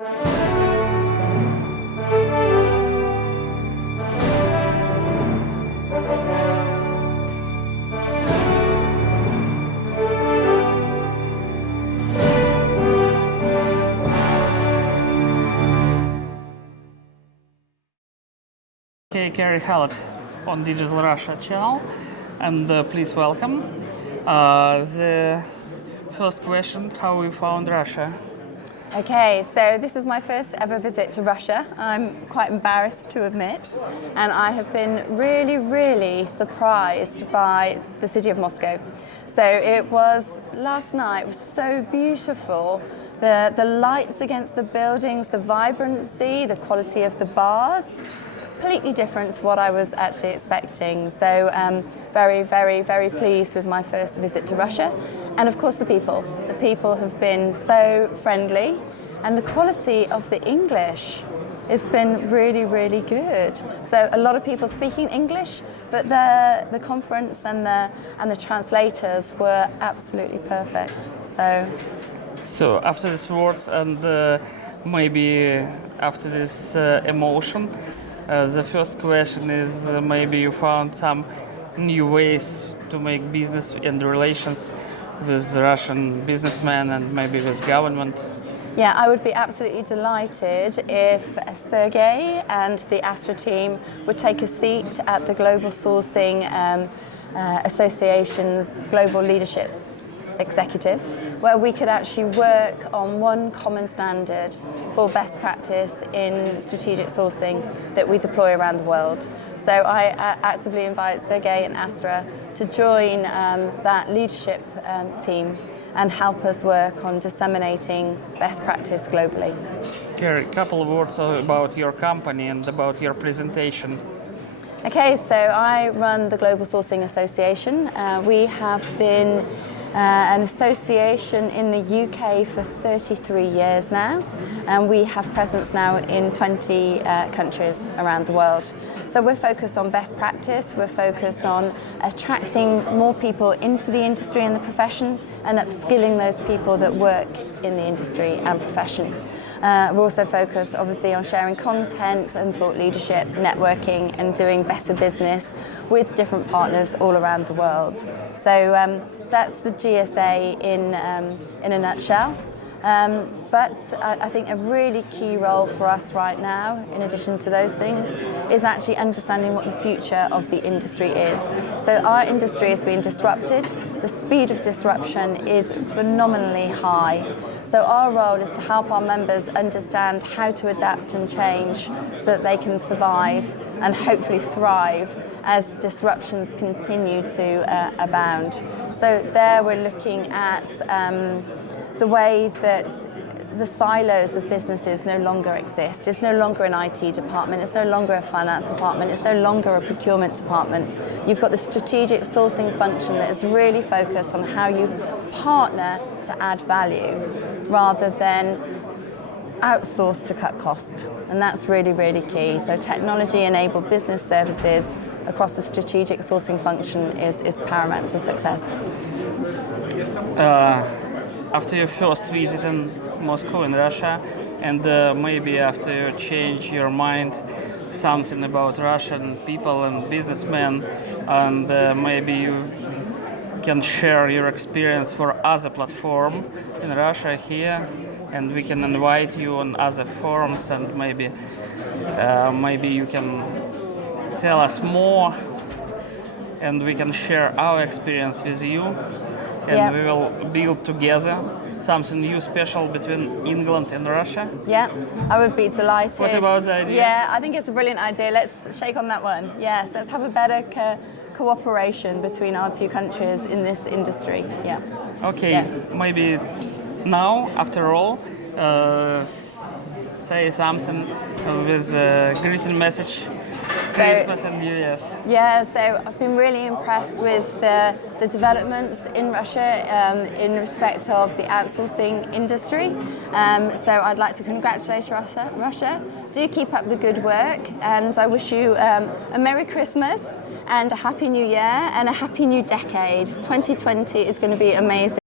Okay, Kerri Hallard on Digital Russia channel, and please welcome. The first question, how you found Russia? Okay, so this is my first ever visit to Russia. I'm quite embarrassed to admit, and I have been really surprised by the city of Moscow. So it was last night, was so beautiful. The lights against the buildings, the vibrancy, the quality of the bars, completely different to what I was actually expecting. So very pleased with my first visit to Russia. And of course the people. The people have been so friendly, and the quality of the English has been really good. So a lot of people speaking English, but the conference and the translators were absolutely perfect. So after these words and maybe after this emotion, the first question is maybe you found some new ways to make business and relations with Russian businessmen and maybe with government. Yeah, I would be absolutely delighted if Sergey and the Astra team would take a seat at the Global Sourcing Association's Global Leadership Executive, where we could actually work on one common standard for best practice in strategic sourcing that we deploy around the world. So I actively invite Sergey and Astra to join that leadership team and help us work on disseminating best practice globally. Kerri, a couple of words about your company and about your presentation. Okay, so I run the Global Sourcing Association. We have been an association in the UK for 33 years now, and we have presence now in 20 countries around the world. So we're focused on best practice, we're focused on attracting more people into the industry and the profession, and upskilling those people that work in the industry and profession. We're also focused obviously on sharing content and thought leadership, networking, and doing better business with different partners all around the world. So that's the GSA in a nutshell. But I think a really key role for us right now, in addition to those things, is actually understanding what the future of the industry is. So our industry is being disrupted. The speed of disruption is phenomenally high. So our role is to help our members understand how to adapt and change so that they can survive and hopefully thrive as disruptions continue to abound. So there we're looking at the way that the silos of businesses no longer exist. It's no longer an IT department, it's no longer a finance department, it's no longer a procurement department. You've got the strategic sourcing function that is really focused on how you partner to add value rather than outsource to cut cost. And that's really key. So technology-enabled business services across the strategic sourcing function is paramount to success. After your first visit in Moscow in Russia, and maybe after you change your mind something about Russian people and businessmen, and maybe you can share your experience for other platforms in Russia here, and we can invite you on other forums, and maybe you can tell us more, and we can share our experience with you, and we will build together something new special between England and Russia. Yeah, I would be delighted. What about the idea? Yeah, I think it's a brilliant idea. Let's shake on that one. Yes, let's have a better cooperation between our two countries in this industry. Yeah. Okay, maybe now, after all, say something with a greeting message. Christmas and New Year's. Yeah, so I've been really impressed with the developments in Russia in respect of the outsourcing industry. So I'd like to congratulate Russia. Do keep up the good work, and I wish you a Merry Christmas and a Happy New Year and a Happy New Decade. 2020 is going to be amazing.